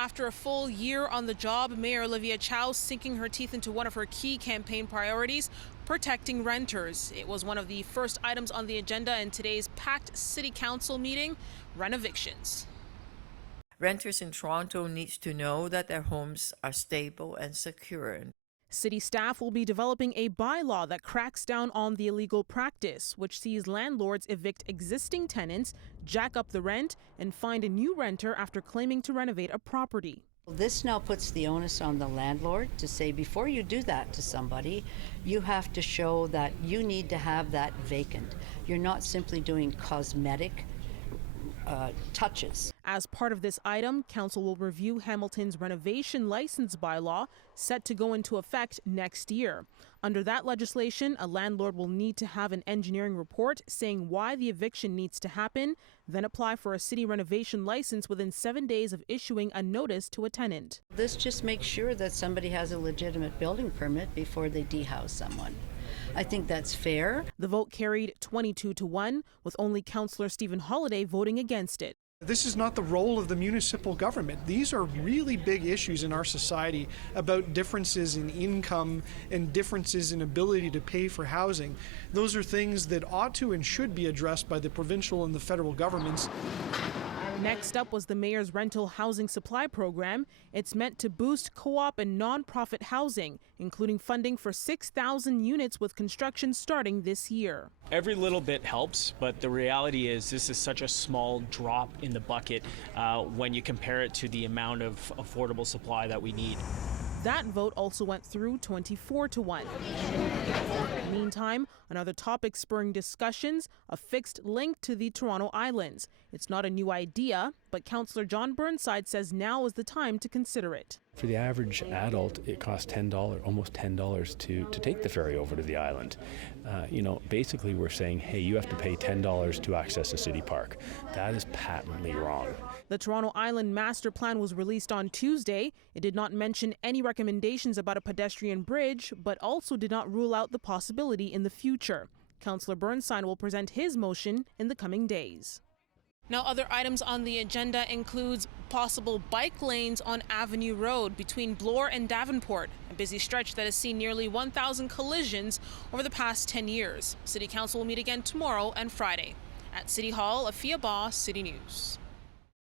After a full year on the job, Mayor Olivia Chow sinking her teeth into one of her key campaign priorities, protecting renters. It was one of the first items on the agenda in today's packed City Council meeting, Renovictions. Renters in Toronto need to know that their homes are stable and secure. City staff will be developing a bylaw that cracks down on the illegal practice, which sees landlords evict existing tenants, jack up the rent, and find a new renter after claiming to renovate a property. This now puts the onus on the landlord to say, before you do that to somebody, you have to show that you need to have that vacant. You're not simply doing cosmetic touches. As part of this item, Council will review Hamilton's renovation license bylaw, set to go into effect next year. Under that legislation, a landlord will need to have an engineering report saying why the eviction needs to happen, then apply for a city renovation license within 7 days of issuing a notice to a tenant. This just makes sure that somebody has a legitimate building permit before they dehouse someone. I think that's fair. The vote carried 22-1, with only Councillor Stephen Holliday voting against it. This is not the role of the municipal government. These are really big issues in our society about differences in income and differences in ability to pay for housing. Those are things that ought to and should be addressed by the provincial and the federal governments. Next up was the mayor's rental housing supply program. It's meant to boost co-op and non-profit housing, including funding for 6,000 units with construction starting this year. Every little bit helps, but the reality is this is such a small drop in the bucket when you compare it to the amount of affordable supply that we need. That vote also went through 24-1. Meantime, another topic spurring discussions, a fixed link to the Toronto Islands. It's not a new idea, but Councillor John Burnside says now is the time to consider it. For the average adult, it costs $10, almost $10 to take the ferry over to the island. Basically we're saying, hey, you have to pay $10 to access a city park. That is patently wrong. The Toronto Island Master Plan was released on Tuesday. It did not mention any recommendations about a pedestrian bridge, but also did not rule out the possibility in the future. Councillor Burnside will present his motion in the coming days. Now, other items on the agenda includes possible bike lanes on Avenue Road between Bloor and Davenport, a busy stretch that has seen nearly 1,000 collisions over the past 10 years. City Council will meet again tomorrow and Friday. At City Hall, Afua Baah, City News.